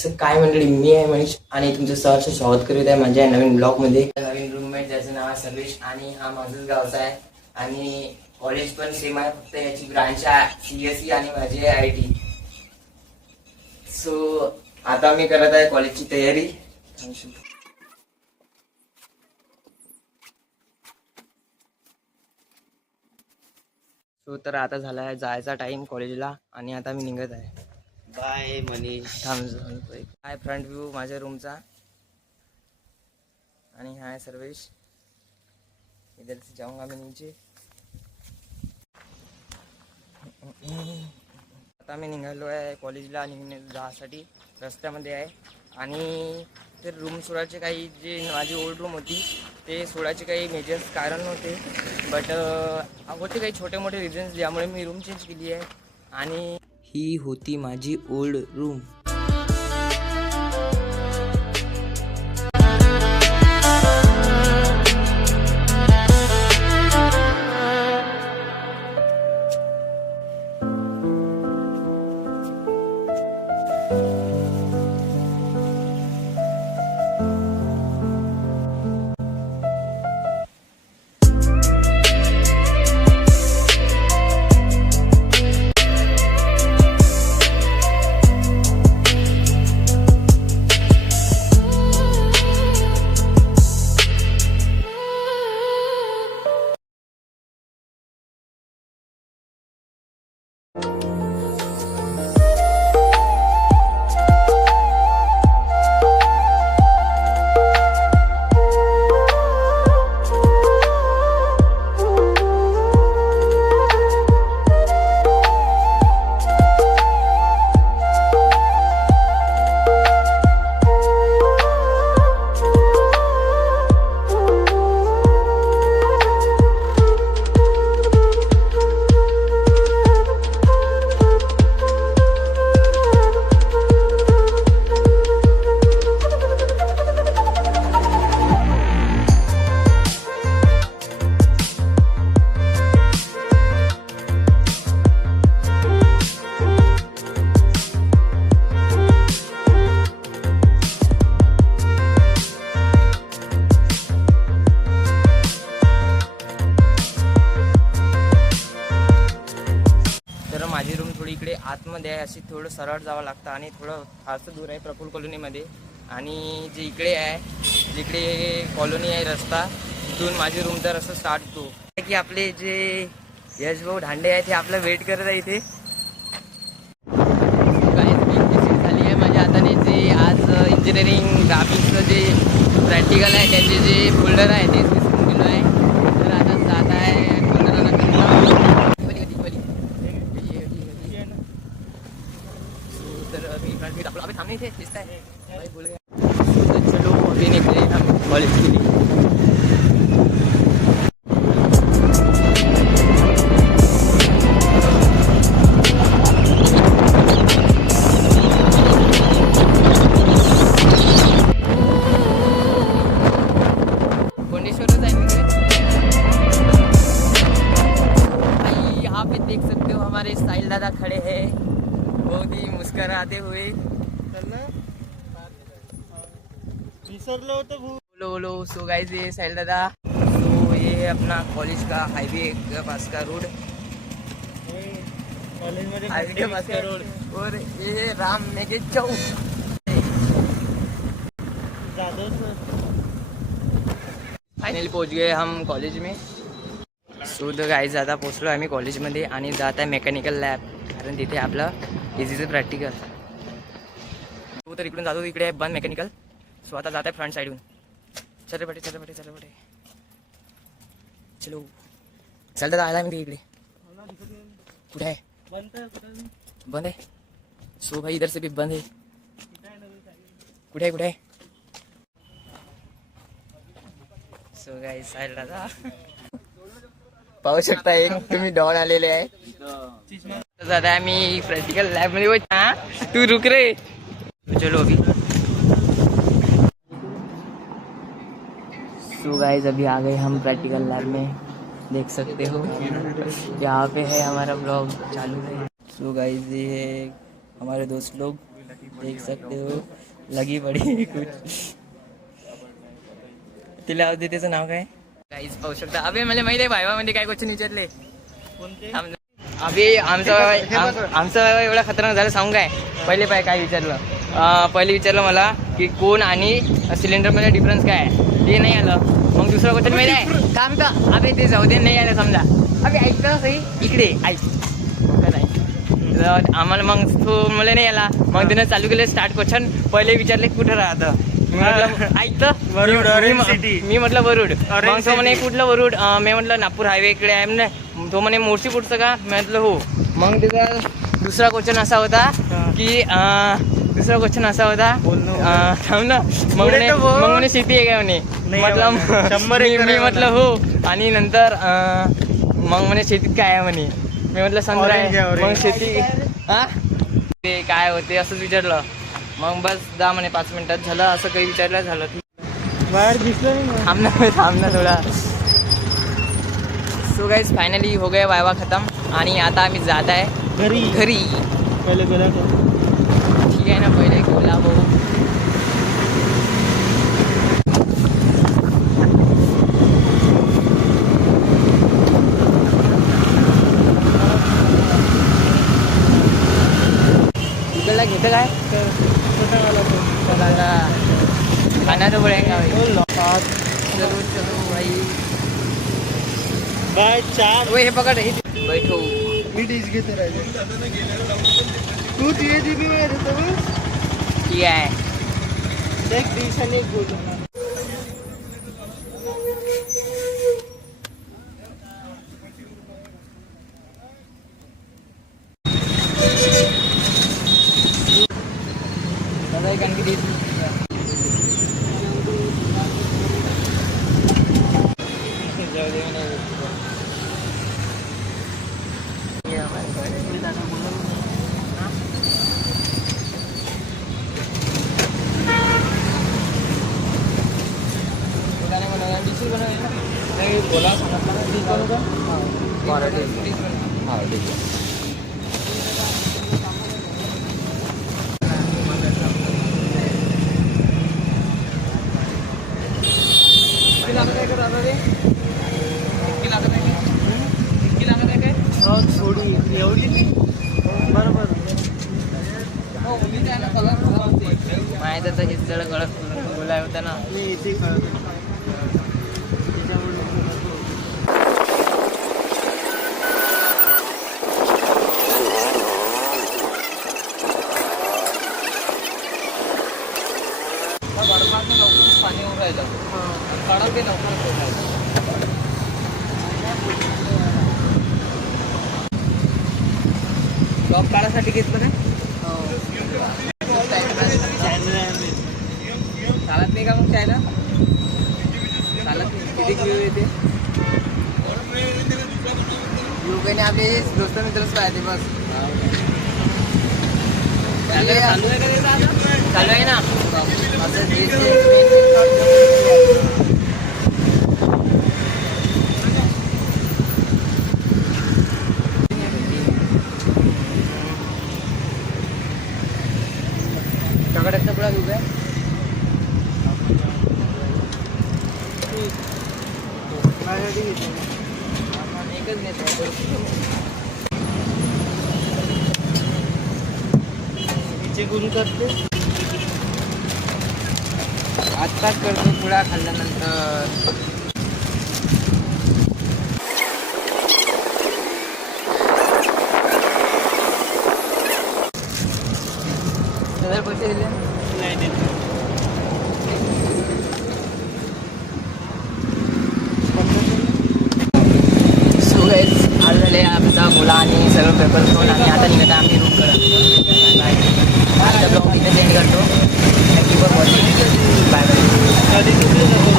कसं काय मंडळी, मी आहे मनीष आणि तुमचं सहर्ष स्वागत करीत आहे माझ्या नवीन ब्लॉगमध्ये. नवीन रूममेट ज्याचं नाव आहे सर्वेश आणि हा माझाच गावचा आहे आणि कॉलेज पण सेम आहे, फक्त याची ब्रांच आहे CSE आणि माझी आहे IT. सो आता मी करत आहे कॉलेजची तयारी. तर आता झाला आहे जायचा टाइम कॉलेजला आणि आता मी निघत आहे. बाय मनीष. हाय फ्रंट व्ह्यू माझ्या रूमचा आणि हाय सर्वेश. इधर से जाऊंगा मैं नीचे. आता मी निघालो आहे कॉलेजला जाण्यासाठी. रस्त्यामध्ये आहे आणि ते रूम सोडायचे काही जे माझी ओल्ड रूम होती ते सोडायचे काही मेजर्स कारण नव्हते, बट होते काही छोटे मोठे रिझन्स ज्यामुळे मी रूम चेंज केली आहे. आणि ही होती माझी ओल्ड रूम. माझी रूम थोडी इकडे आतमध्ये आहे, अशी थोडं सरळ जावं लागतं आणि थोडं फारसं दूर आहे प्रफुल्ल कॉलनीमध्ये. आणि जे इकडे आहे, जिकडे कॉलनी आहे रस्ता, तिथून माझी रूमचा रस्ता स्टार्ट होतो. की आपले जे यशभाऊ ढांडे आहे ते आपला वेट करत आहे इथे. काही झाली आहे माझ्या हाताने. जे आज इंजिनिअरिंग ग्राफिक्सचं जे प्रॅक्टिकल आहे त्याचे जे फोल्डर आहे ते विसरून गेलो आहे. तर आता जात आहे अभी सामने थे दिखता है भाई बोल गया. तो चलो अभी निकले हम कॉलेज के लिए. कोंडेश्वरच आहे भाई. यहाँ पे देख सकते हो हमारे साहिल दादा खड़े हैं बहुत ही मुस्कुराते हुए. बोलो. सो गाइस ये साहिल दादा. तो ये है अपना कॉलेज का हाईवे के पास का रोड. हाईवे के पास का रोड. और ये है राम मेघे चौक. फायनली पहुंच गए हम कॉलेज में. सो द गाइस आता पोचलो आम्ही कॉलेजमध्ये आणि जात आहे मेकॅनिकल लॅब, कारण तिथे आपलं इझीचं प्रॅक्टिकल. तो तर इकडून जातो, इकडे बंद मेकॅनिकल. सो आता जात आहे फ्रंट साईडून. चल बेटे चलो. चल दादा आला मी इकडे. कुठे आहे? बंद आहे. सो भाई इधर से भी बंद है. कुठे आहे? सो गाइस साहिल दादा पाहू शकता, एक तुम्ही डॉन आलेले आहे. दादा मी प्रॅक्टिकल लॅब मध्ये होता. तू रुक रे. चलो अभी. सो गाइस अभी आ गए हम प्रैक्टिकल लैब में, देख सकते हो यहाँ पे है हमारा ब्लॉग चालू है. सो गाइस ये है हमारे दोस्त लोग. देख सकते हो लगी पडी कुछ. तिला अवधीतेचं नाव काय काहीच पाहू शकता. अबे मला माहिती आहे भाईवामध्ये काय क्वेश्चन विचारले. अबे आमचा एवढा खतरनाक झाला सांगू काय. पहिले पाय काय विचारलं. पहिले विचारलं मला की कोण आणि सिलेंडरमध्ये डिफरन्स काय आहे. ते नाही आलं. मग दुसरा क्वेश्चन माहिती आहे काम का. अबे ते जाऊ दे नाही आलं समजा. अबे ऐकतं सही इकडे ऐक नाही. आम्हाला मग तो मला नाही आला. मग त्यानं चालू केलं स्टार्ट क्वेश्चन. पहिले विचारले कुठं राहतं. ऐकतं मी म्हटलं वरुड. मग तो म्हणे कुठलं वरुड. मी म्हटलं नागपूर हायवे इकडे आहे म्हणे. तो म्हणे मोर्शी पुढचं का. मी म्हटलं हो. मग त्याचा दुसरा क्वेश्चन असा होता की थांब ना. मग म्हणे शेती आहे काय म्हणे. म्हटलं मी म्हटलं हो. आणि नंतर मग म्हणे शेतीत काय आहे म्हणे. मी म्हटलं संत्रा आहे. मग शेती हा ते काय होते असंच विचारलं. मग बस 10 म्हणे 5 मिनिटात झालं असं काही विचारलं झालं. बाहेर दिसलं नाही. थांब ना थोडा. सो गाइस फायनली हो गया वायवा खतम. आणि आता आम्ही जात आहे घरी. पहिले गेला ठीक आहे ना. पहिले गोला भाऊ तिकडला घेतं काय खाण्याचं बळ आहे का भाई. चलो भाई बाय चार. हे पकड हे बैठो. मी डिश घेते राहिले. तू तुझे जीबी मध्ये देतो. ठीक आहे. एक डिश आणि एक गोल. कारण की बोला थोडी एवढी बरोबर. माहिती तर हेच जरा गळत बोलाय होता ना. मी इथे कळत लवकर पाणी येऊन राहिलं. काढा ते लवकर. जॉब काढायसाठी घेतलं काय चालत नाही का मग चायला. चालत नाही. किती व्ह्यू येते युवकाने आपले दोस्त मित्रच पाहते बस. चालू आहे ना टकड्याचा पुढा घेऊ काय. आपण एकच घेतो. गुरु करते आत्ताच करतो पुढा खाल्ल्यानंतर. पैसे दिले नाही देत. सो गाइस आज झाले आमचा मुला आणि सगळं पेपर घेऊन आणि आता निघत आम्ही रूम करत. आजचा ब्लॉग इथे सेंड करतो. Thank you for watching. Bye bye.